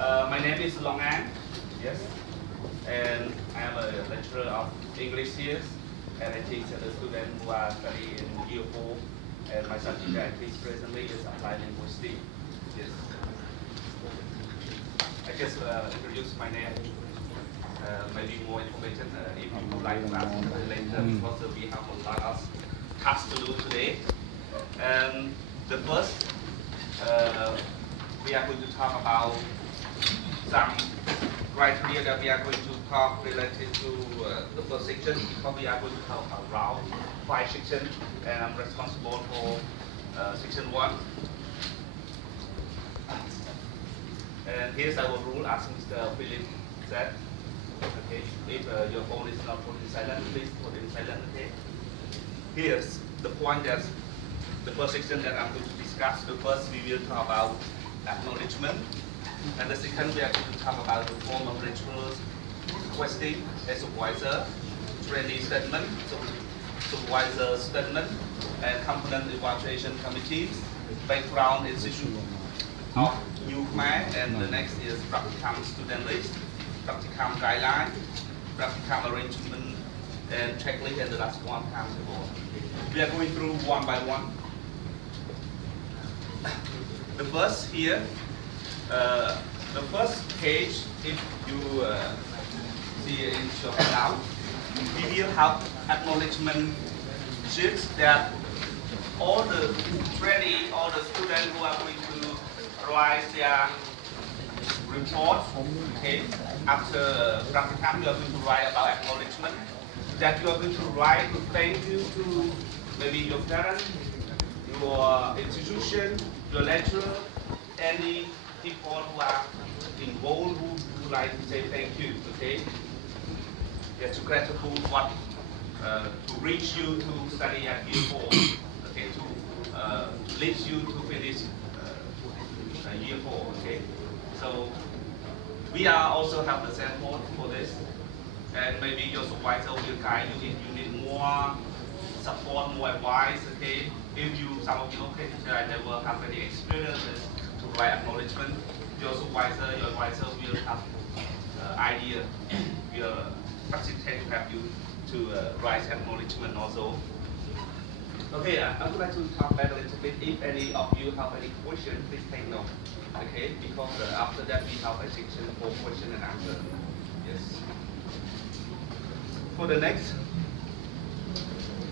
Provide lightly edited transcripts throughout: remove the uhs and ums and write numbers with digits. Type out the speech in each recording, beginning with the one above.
My name is Long An, yes, and I am a lecturer of English here, and I teach the students who are studying in year 4, and my subject I teach presently is applied linguistics. Yes. I just introduce my name. Maybe more information if you would like to ask later, because we have a lot of tasks to do today. And the first, we are going to talk about some criteria that we are going to talk related to the first section, because we are going to talk around 5 sections, and I'm responsible for section 1. And here's our rule, as Mr. Philip said. Okay, if your phone is not put in silent, please put in silent. Okay. Here's the point that the first section that I'm going to discuss. The first we will talk about acknowledgement, and the second we are going to talk about the form of lecturers, requesting a supervisor, trainee statement, supervisor statement, and component evaluation committees, background institute of new Khmer, and the next is practicum student list, practicum guideline, practicum arrangement, and checklist, and the last one timetable. We are going through one by one. The first here, the first page, if you see in your handout, we will have acknowledgement sheets that all the trainee, all the students who are going to write their report, okay, after practicum, you are going to write about acknowledgement, that you are going to write to thank you to maybe your parents, your institution, your lecturer, any people who are involved who would like to say thank you, okay? Yes, to grateful what to reach you to study at year 4, okay, to lead you to finish year 4, okay? So we are also have the sample for this, and maybe your supervisor will guide you if you need more support, more advice, okay? If you, some of you, okay, teacher, I never have any experiences to write acknowledgement, your supervisor, your advisor will have idea, will facilitate to help you to write acknowledgement also. Okay, I would like to talk back a little bit. If any of you have any question, please take note. Okay, because after that we have a section for question and answer. Yes. For the next,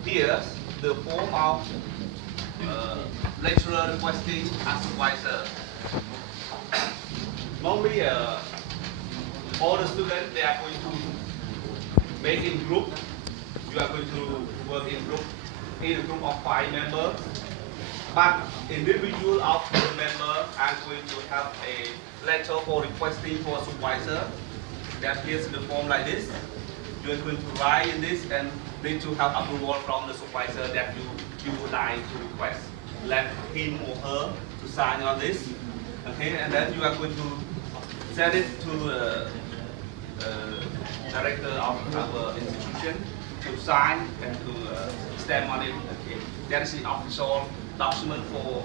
here's the form of lecturer requesting a supervisor. Normally, all the students, they are going to make in group. You are going to work in group, in a group of 5 members. But individual of the member are going to have a letter for requesting for a supervisor. That appears in the form like this. You are going to write in this and need to have approval from the supervisor that you would like to request. Let him or her to sign on this. Okay, and then you are going to send it to the director of our institution to sign and to stamp on it. Okay, that is the official document for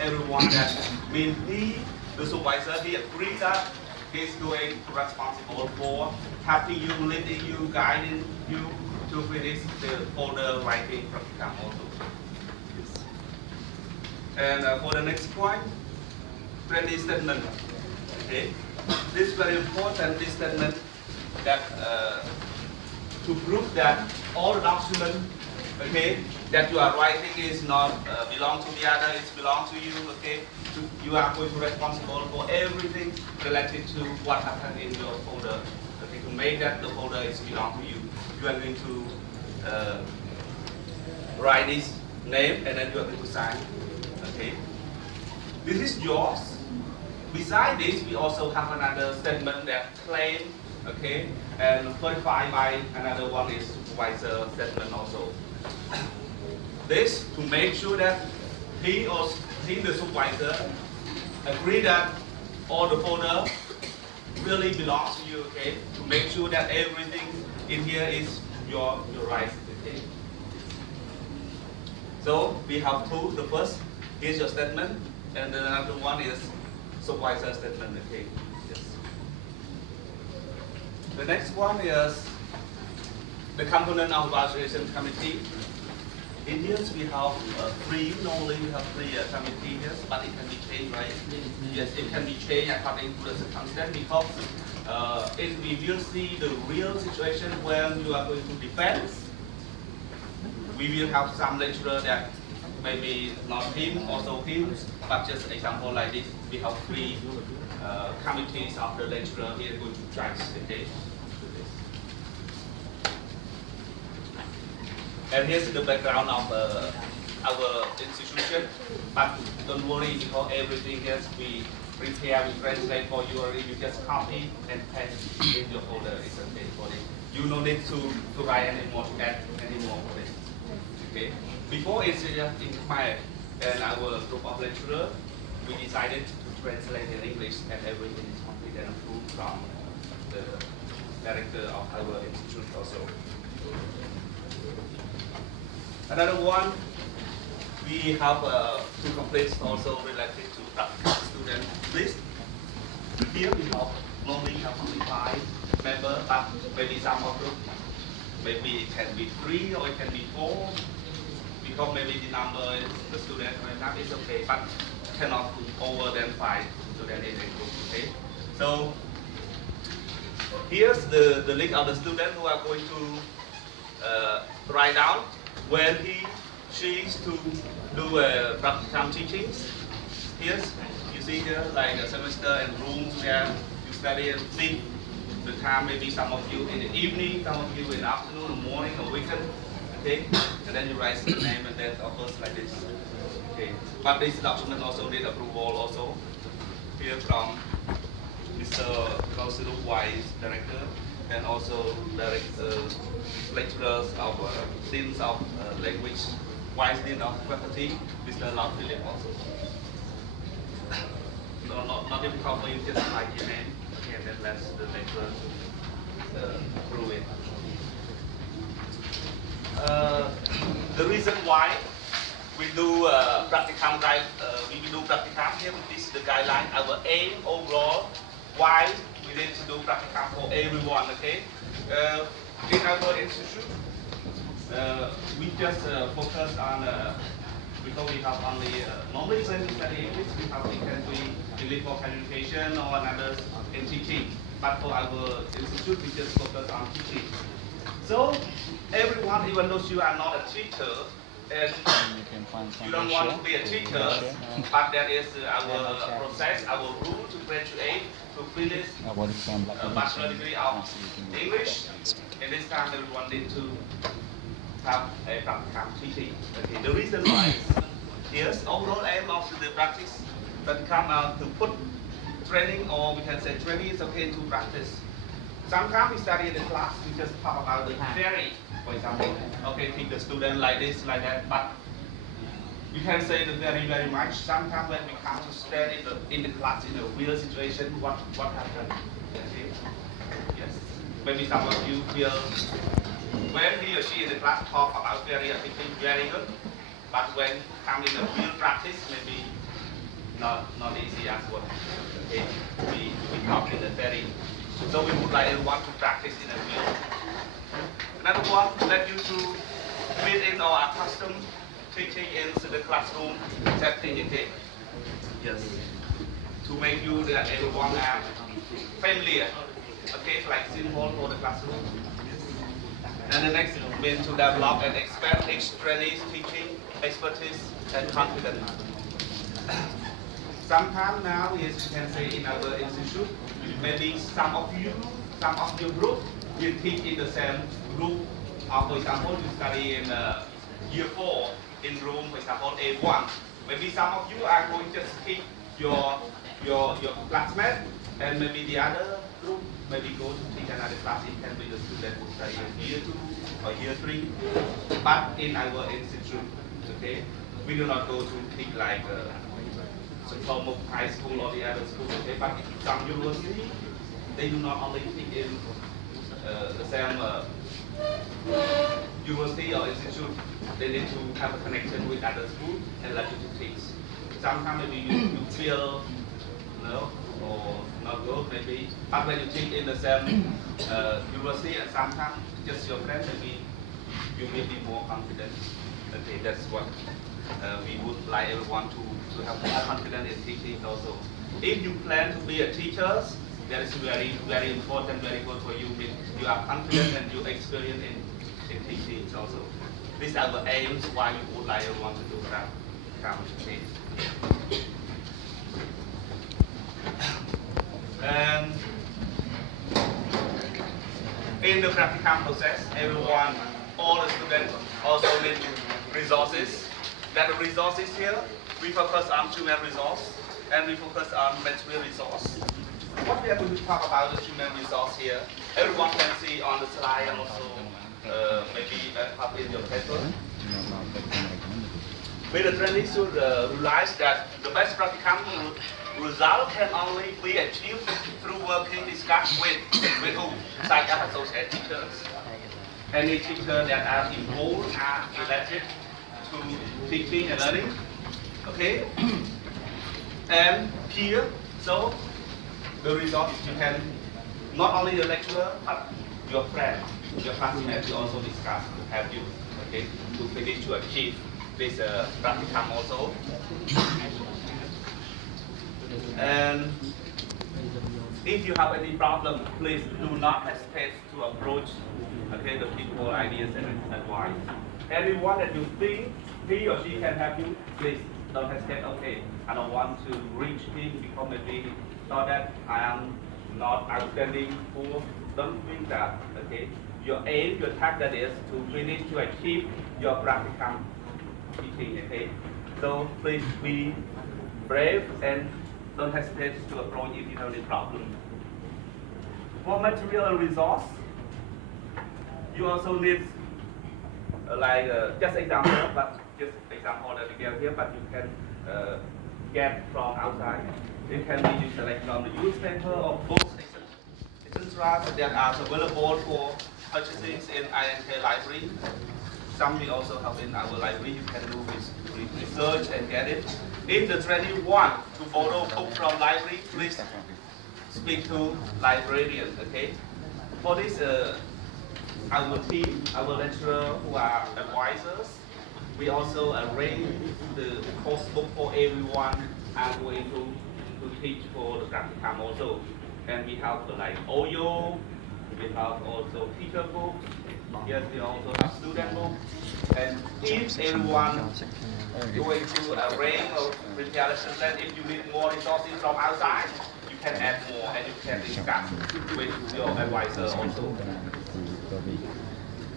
everyone. That means he, the supervisor, he agreed that he's going to responsible for helping you, leading you, guiding you to finish the folder writing practicum also. Yes. And for the next point, trainee statement. Okay, this is very important. This statement that to prove that all the documents, okay, that you are writing is not belong to the other, it's belong to you, okay? So you are going to be responsible for everything related to what happened in your folder. Okay, to make that the folder is belong to you. You are going to write this name and then you are going to sign, okay? This is yours. Beside this, we also have another statement that claim, okay, and verified by another one is supervisor statement also. This to make sure that he, the supervisor, agree that all the folder really belongs to you, okay? To make sure that everything in here is your rights, okay? So we have two. The first is your statement, and the other one is supervisor statement. Okay. Yes. The next one is the component of evaluation committee. In here we have three. Normally we have three committee here, but it can be changed, right? Yes, it can be changed according to the circumstance because we will see the real situation when you are going to defense. We will have some lecturer that maybe not him, also him, but just example like this. We have three committees of the lecturer here going to judge the case. And here's the background of our institution. But don't worry because everything else we prepare, we translate for you, or you just copy and paste in your folder. It's okay for it. You no need to write anymore, to add anymore for this. Okay. Before it's in my and our group of lecturers, we decided to translate in English, and everything is complete and approved from the director of our institute also. Another one, we have two complaints also related to student list. Here we have only have only 5 members, but maybe some of them, maybe it can be 3 or it can be 4, because maybe the number is the student or not is okay, but cannot put over than 5 students in a group. Okay, so here's the list of the students who are going to write down when she is to do practicum teachings. Here's, you see here, like a semester and rooms where you study and sleep. The time maybe some of you in the evening, some of you in the afternoon, or morning, or weekend. Okay, and then you write the name and date of birth like this. Okay, but this document also need approval also. Here from Mr. Council Wise Director, and also lecturers of Deans of Language, Vice Dean of Faculty, Mr. Lau Philip also. No, not difficult for you, just write your name, okay, and then let the lecturer approve it. The reason why we do practicum, we do practicum here, this is the guideline, our aim overall, why we need to do practicum for everyone, okay? In our institute, we just focus on, because we have only, normally when we study English, we have English for communication or another in teaching. But for our institute, we just focus on teaching. So, everyone, even though you are not a teacher, and you don't want to be a teacher, but that is our process, our rule to graduate, to finish a bachelor degree of English. In this time, everyone needs to have a practicum teaching. Okay. The reason why is, yes, overall aim of the practice practicum out to put training, or we can say training is okay to practice. Sometimes we study in the class, we just talk about the theory, for example. Okay, teach the student like this, like that, but we can say the very, very much. Sometimes when we come to stand in the class in a real situation, what happened? Okay. Yes. Maybe some of you feel when he or she in the class talk about theory, I think very good, but when come in a real practice, maybe not easy as what. Okay. We talk in the theory. So we would like everyone to practice in a real. Another one, let you to fit in our custom teaching into the classroom setting, okay? Yes. To make you that everyone are familiar, okay? Like simple for the classroom. And the next means to develop and expand each trainee's teaching expertise and confidence. Sometime now, yes, you can say in our institute, maybe some of your group will teach in the same group. For example, you study in year 4 in room, for example, A1. Maybe some of you are going to teach your classmate, and maybe the other group maybe go to teach another class. It can be the student who study in year 2 or year 3. But in our institute, okay, we do not go to teach like St. High School or the other school, okay? But in some university, they do not only teach in the same university or institute. They need to have a connection with other schools and let you to teach. Sometimes maybe you feel know, or not good maybe. But when you think in the same university and sometimes just your friend, maybe you will be more confident. Okay, that's what we would like everyone to have more confidence in teaching also. If you plan to be a teacher, that is very, very important, very good for you. You are confident and you experience in teaching also. These are the aims why you would like everyone to do that. And in the practical process, everyone, all the students also need resources. That the resources here, we focus on human resource and we focus on material resource. What we are going to talk about the human resource here, everyone can see on the slide and also maybe up in your paper. With the training should realize that the best practical result can only be achieved through working discussion with who? Such as associate teachers. Any teacher that are involved are related to teaching and learning. Okay? And here, so the result you can not only the lecturer but your friend, your classmate will also discuss to help you, okay, to finish to achieve this practicum also. And if you have any problem, please do not hesitate to approach, okay, the people, ideas and advice. Anyone that you think he or she can help you, please don't hesitate. Okay, I don't want to reach him because maybe he thought that I am not outstanding poor. Don't think that. Okay, your aim, your target is to finish to achieve your practicum teaching. Okay, so please be brave and don't hesitate to approach if you have any problem. For material and resource, you also need just example, but just example that we give here, but you can get from outside. It can be used like from the newspaper or books, etc. that are available for purchasing in INK library. Some we also have in our library. You can do research and get it. If the trainee want to borrow book from library, please speak to librarian. Okay. For this, our team, our lecturer who are advisors, we also arrange the course book for everyone and going to teach for the practicum also. And we have like OYO, we have also teacher books, yes, we also have student books. And if everyone going to arrange or prepare lesson plan, if you need more resources from outside, you can add more and you can discuss with your advisor also.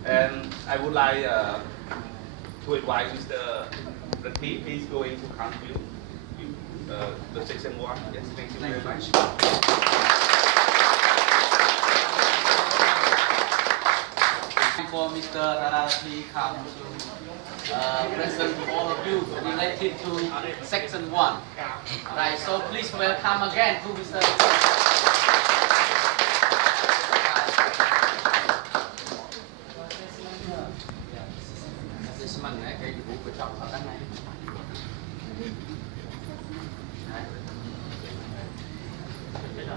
And I would like to invite Mr. Latif. He's going to contribute the section 1. Yes, thank you very much. For Mr. Latif come to present to all of you related to section 1. Right, so please welcome again to Mr.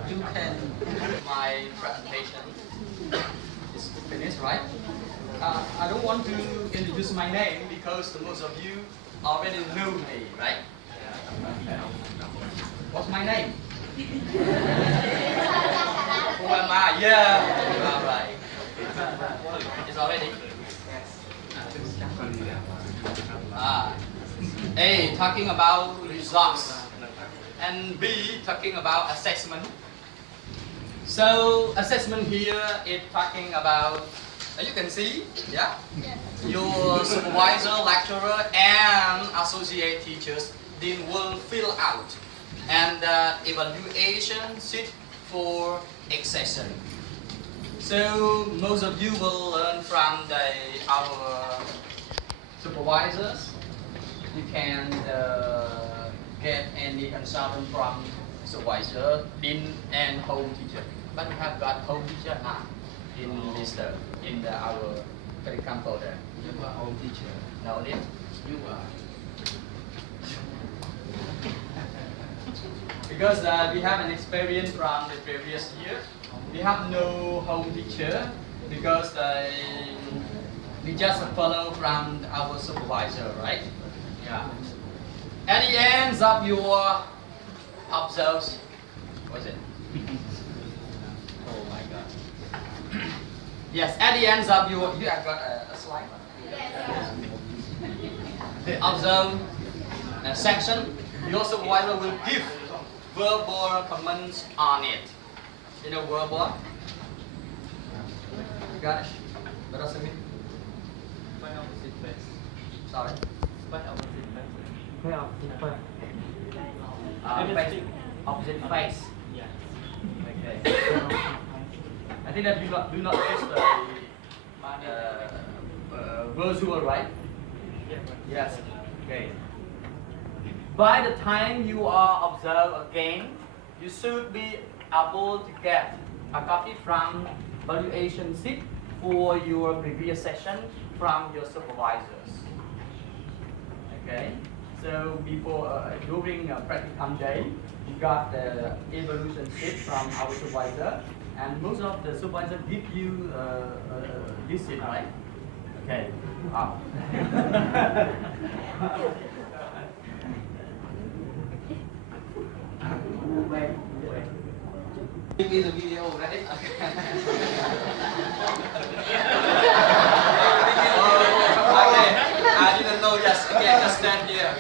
You can my presentation is finished, right? I don't want to introduce my name because most of you already know me, right? What's my name? Who am I? Yeah, right. It's already. A, talking about results, and B, talking about assessment. So assessment here is talking about, you can see, yeah, your supervisor, lecturer, and associate teachers then will fill out, and evaluation sheet for accession. So most of you will learn from our supervisors. You can get any consultant from supervisor, dean, and home teacher. But we have got home teacher now in this in our curriculum folder. You are home teacher. No, this. You are. Because we have an experience from the previous year. We have no home teacher because we just follow from our supervisor, right? Yeah. At the end of your observes, what's it? Oh my God. Yes, at the end of your, you have got a slide. Yes. The observe section, your supervisor will give verbal comments on it. You know verbal? You got it? What does it mean? Sorry? Face, opposite face. Okay. I think that do not use the visual, right? Yes. Okay. By the time you are observed again, you should be able to get a copy from valuation sheet for your previous session from your supervisors. Okay. So before during practicum day, you got the evaluation sheet from our supervisor, and most of the supervisors give you this sheet, right? Okay. Wow. In the video, right? Okay. I didn't know. Yes. Okay, just stand here.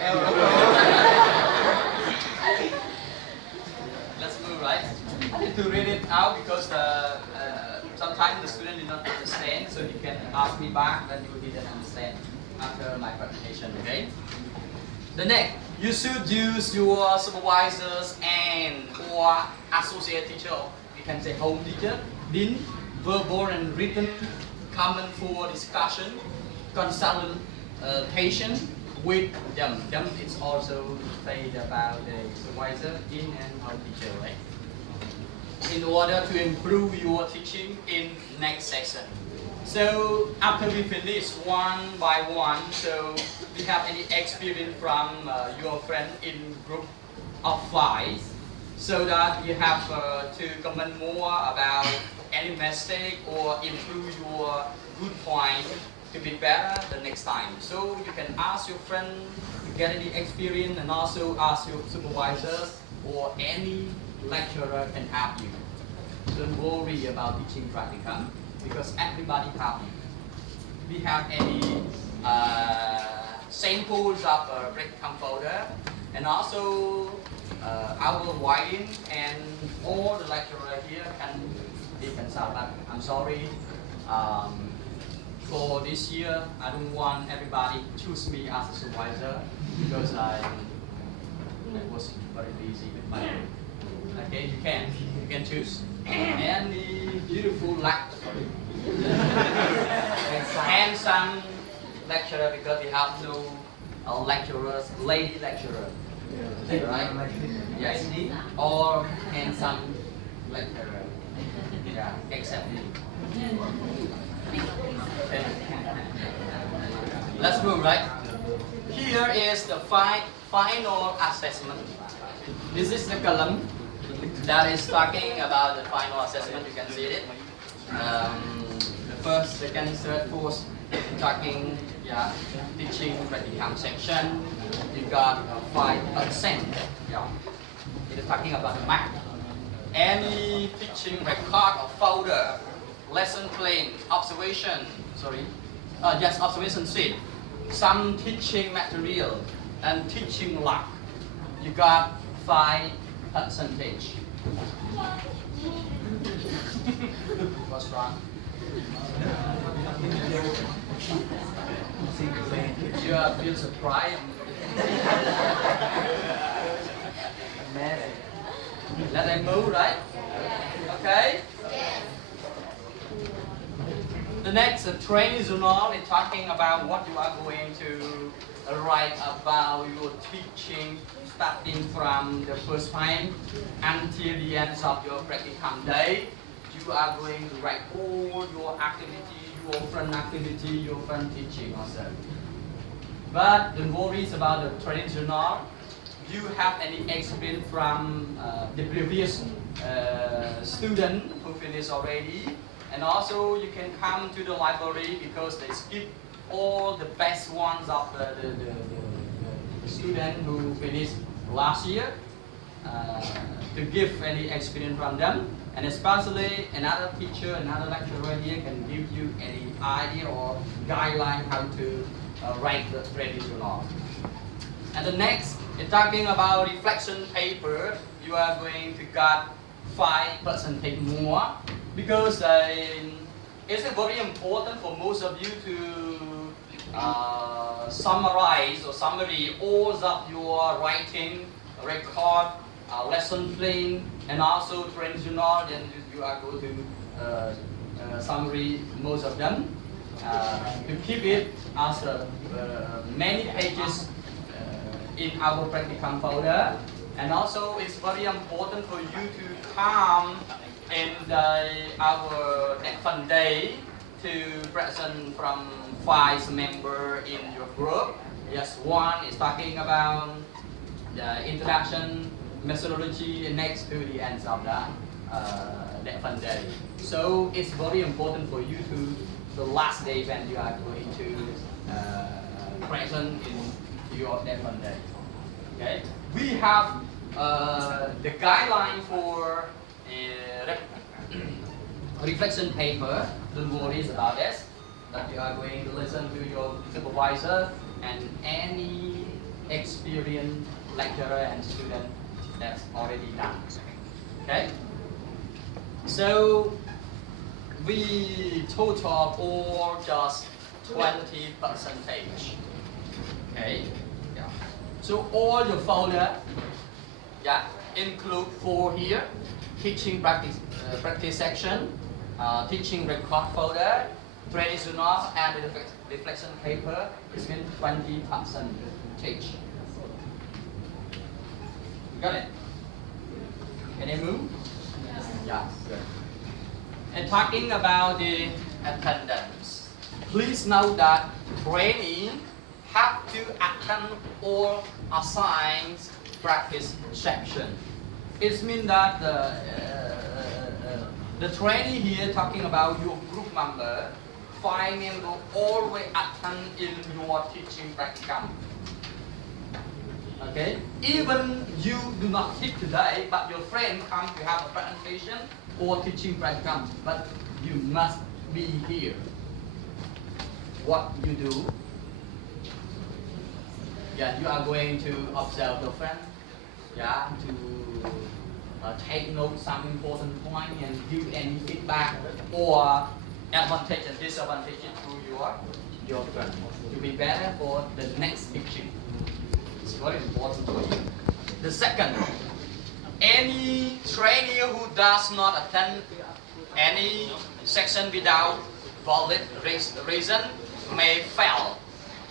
Let's move, right? I need to read it out because sometimes the student did not understand, so you can ask me back when you didn't understand after my presentation. Okay. The next, you should use your supervisors and or associate teacher, you can say home teacher, in verbal and written comment for discussion, consultation with them. Them is also said about the supervisor in and home teacher, right? In order to improve your teaching in next session. So after we finish one by one, so we have any experience from your friend in group of 5, so that you have to comment more about any mistake or improve your good point to be better the next time. So you can ask your friend to get any experience and also ask your supervisors or any lecturer can help you. Don't worry about teaching practicum, because everybody happy. We have any samples of practicum folder, and also our writing, and all the lecturer here can solve that. I'm sorry. For this year, I don't want everybody to choose me as a supervisor because I was very busy with my work. Okay, you can choose any beautiful lecturer, handsome lecturer, because we have no lecturers, lady lecturer, right? Yes, or handsome lecturer. Yeah, except me. Okay. Let's move, right? Here is the final assessment. This is the column that is talking about the final assessment. You can see it. The first, second, third, fourth, talking, yeah, teaching practicum section. You got 5%. Yeah, it is talking about the math. Any teaching record or folder, lesson plan, observation, yes, observation sheet, some teaching material, and teaching log. You got 5%. What's wrong? You feel surprised? Let them move, right? Okay. The next training journal is talking about what you are going to write about your teaching, starting from the first time until the end of your practicum day. You are going to write all your activity, your front teaching also. But don't worry about the training journal. you have any experience from the previous student who finished already, and also you can come to the library because they skip all the best ones of the student who finished last year to give any experience from them, and especially another teacher, another lecturer here can give you any idea or guideline how to write the traditional. And the next is talking about reflection paper. You are going to get 5% more because it's very important for most of you to summarize or summary all of your writing, record, lesson plan, and also traditional. Then you are going to summary most of them to keep it as many pages in our practicum folder. And also it's very important for you to come in our next fun day to present from 5 members in your group. Yes, one is talking about the introduction, methodology, and next to the end of that fun day. So it's very important for you to the last day when you are going to present in your that fun day. Okay, we have the guideline for reflection paper. Don't worry about this, but you are going to listen to your supervisor and any experienced lecturer and student that's already done. Okay, so we total all just 20%. Okay, yeah. So all your folder, yeah, include 4 here: teaching practice section, teaching record folder, traditional, and the reflection paper is in 20%. Got it? Can I move? Yeah, good. And talking about the attendance, please note that training have to attend all assigned practice section. It means that the trainee here talking about your group member, 5 members always attend in your teaching practicum. Okay, even you do not teach today, but your friend come to have a presentation or teaching practicum, but you must be here. What you do? Yeah, you are going to observe your friend. Yeah, to take note some important point and give any feedback or advantage and disadvantage to your friend to be better for the next teaching. It's very important for you. The second, any trainee who does not attend any section without valid reason may fail.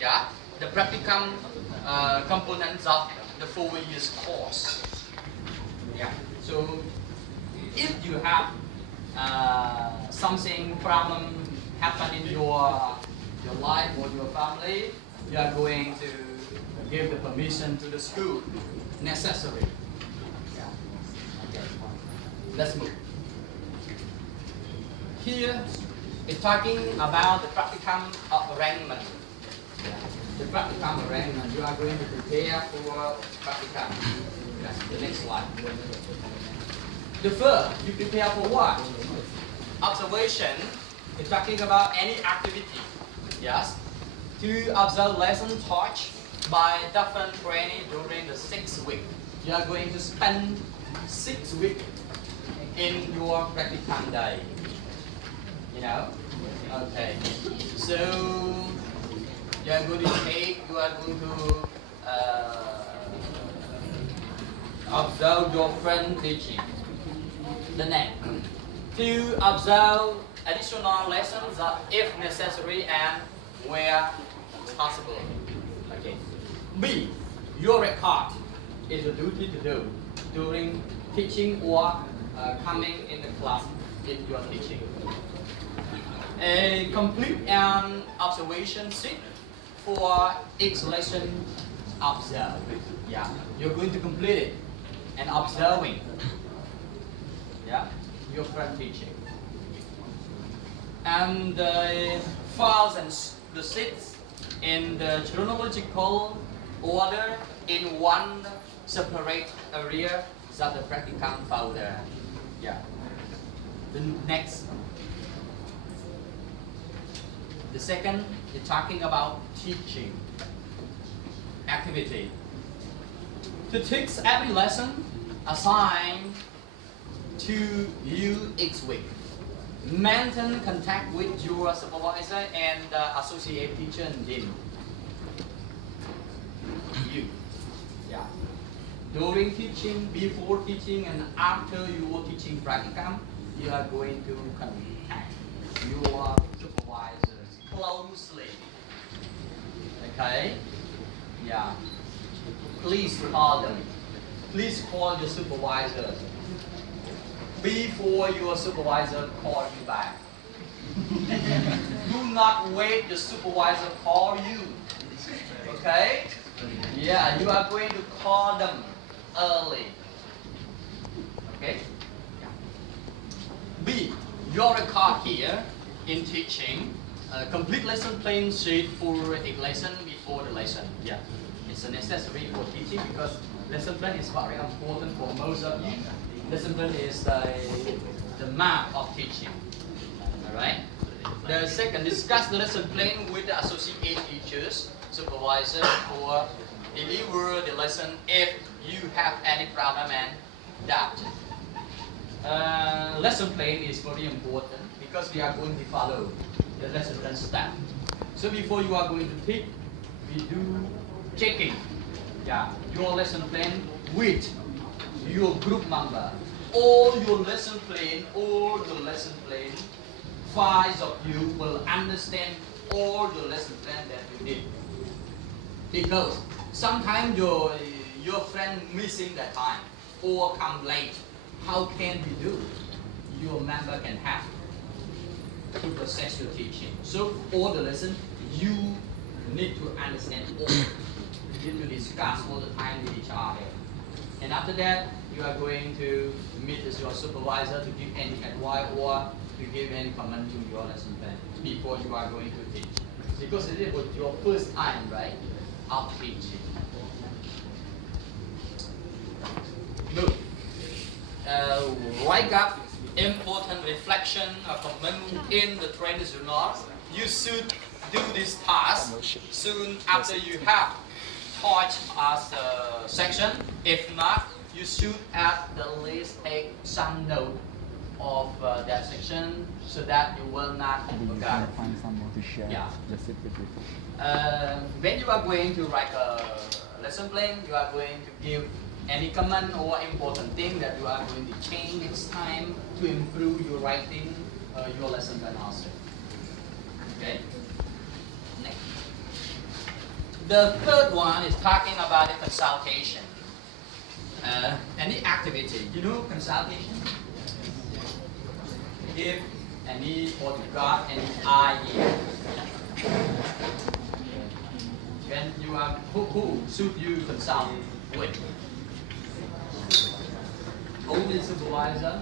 Yeah, the practicum components of the 4 years course. Yeah. So if you have something problem happen in your life or your family, you are going to give the permission to the school necessary. Yeah. Okay. Let's move. Here it's talking about the practicum arrangement. Yeah. The practicum arrangement, you are going to prepare for practicum. Yes, the next slide. The first, you prepare for what? Observation is talking about any activity. Yes. To observe lesson taught by different training during the 6 weeks. You are going to spend 6 weeks in your practicum day. You know? Okay. So you are going to observe your friend teaching. The next, to observe additional lessons if necessary and where possible. Okay. B, your record is a duty to do during teaching or coming in the class in your teaching. A complete an observation sheet for each lesson observe. Yeah, you're going to complete it and observing. Yeah, your friend teaching. And the files and the sheets in the chronological order in one separate area that the practicum folder. Yeah. The next. The second is talking about teaching activity. To take every lesson assigned to you each week. Maintain contact with your supervisor and associate teacher and dean. You. Yeah. During teaching, before teaching, and after your teaching practicum, you are going to contact your supervisors closely. Okay? Yeah. Please call them. Please call your supervisors before your supervisor calls you back. Do not wait the supervisor call you. Okay? Yeah, you are going to call them early. Okay? B. Your record here in teaching. Complete lesson plan sheet for a lesson before the lesson. Yeah. It's a necessary for teaching because lesson plan is very important for most of you. Lesson plan is the map of teaching. Alright? The second, discuss the lesson plan with the associate teachers, supervisor, or deliver the lesson if you have any problem and doubt. Lesson plan is very important because we are going to follow the lesson plan step. So before you are going to teach, we do checking your lesson plan with your group member. All your lesson plan, five of you will understand all the lesson plan that you did. Because sometimes your friend missing that time or come late. How can we do? Your member can help to process your teaching. So all the lesson you need to understand all. You need to discuss all the time with each other. And after that, you are going to meet with your supervisor to give any advice or to give any comment to your lesson plan before you are going to teach. Because it was your first time, right, of teaching. Good. Write up important reflection or comment in the training journal. You should do this task soon after you have taught us a section. If not, you should at the least take some note of that section so that you will not forget. Find someone to share. Yeah. Just sit with you. When you are going to write a lesson plan, you are going to give any comment or important thing that you are going to change next time to improve your writing, your lesson plan also. Okay. Next. The third one is talking about the consultation. Any activity, you know consultation? If any or you got any idea. When you are who should you consult with? Only supervisor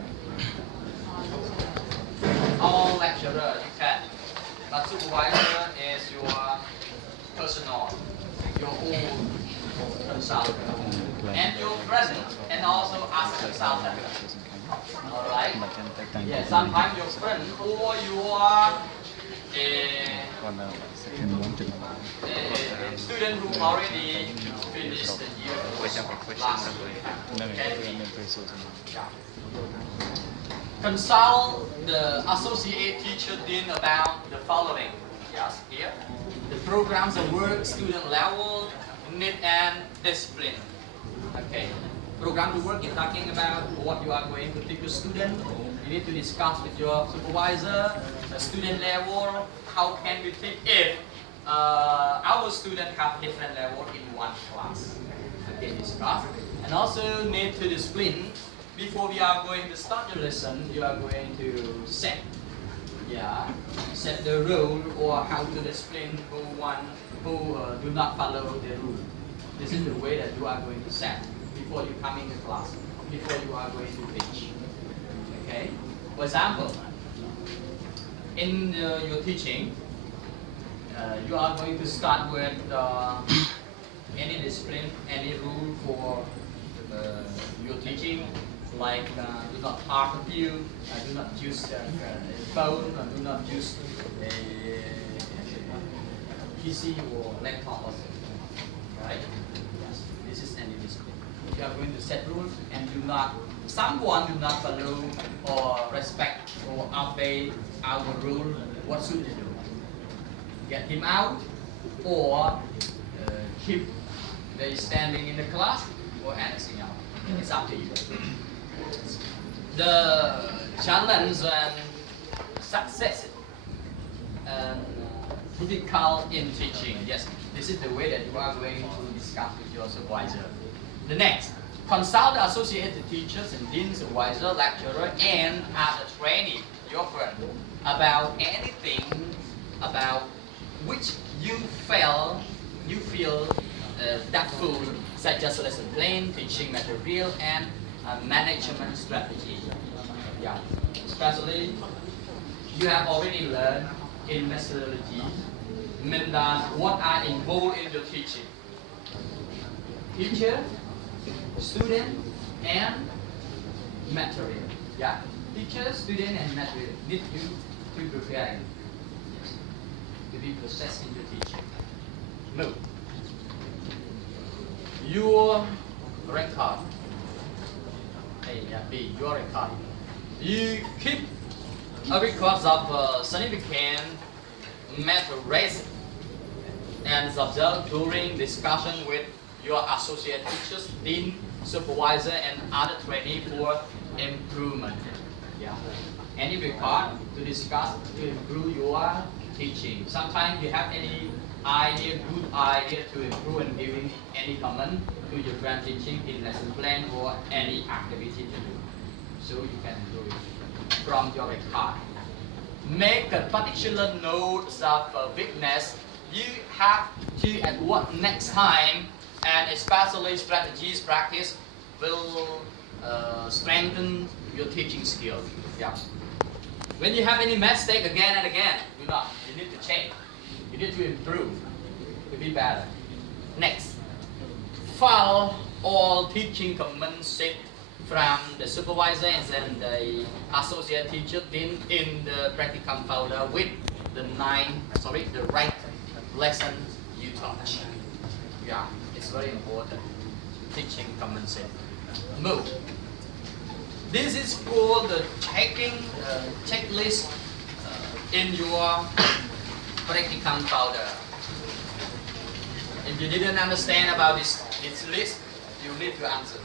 or lecturer you can. But supervisor is your personal, your own consultant. And your friend and also as a consultant. Alright? Yeah, sometimes your friend or your student who already finished the year last consult the associate teacher dean about the following. Yes, here. The programs of work, student level, need and discipline. Okay. Program to work is talking about what you are going to teach your student. You need to discuss with your supervisor, the student level, how can we teach if our students have different level in one class. Okay, discuss. And also need to discipline. Before we are going to start the lesson, you are going to set the rule or how to discipline who do not follow the rule. This is the way that you are going to set before you come into class, before you are going to teach. Okay? For example, in your teaching, you are going to start with any discipline, any rule for your teaching, like do not talk with you, do not use phone, do not use a PC or laptop, right? Yes, this is any discipline. You are going to set rules and someone do not follow or respect or obey our rule. What should you do? Get him out or keep they standing in the class or anything else. It's up to you. The challenge and success and difficult in teaching. Yes, this is the way that you are going to discuss with your supervisor. The next, consult the associated teachers and dean, supervisor, lecturer, and other trainee, your friend, about anything about which you feel doubtful, such as lesson plan, teaching material, and management strategy. Yeah, especially you have already learned in methodology, mean that what are involved in your teaching. Teacher, student, and material. Yeah, teacher, student, and material need you to prepare to be processed in your teaching. Move. Your record. Your record. You keep a record of significant matters and observed during discussion with your associate teachers, dean, supervisor, and other trainee for improvement. Yeah. Any record to discuss to improve your teaching. Sometimes you have any good idea to improve and giving any comment to your friend teaching in lesson plan or any activity to do. So you can do it from your record. Make a particular notes of weakness you have to at what next time, and especially strategies practice will strengthen your teaching skills. Yeah. When you have any mistake again and again, you need to change. You need to improve to be better. Next, file all teaching comments from the supervisor and then the associate teacher in the practicum folder with the right lesson you taught. Yeah, it's very important. Teaching comments. Move. This is called the checklist in your practicum folder. If you didn't understand about this list, you need to answer.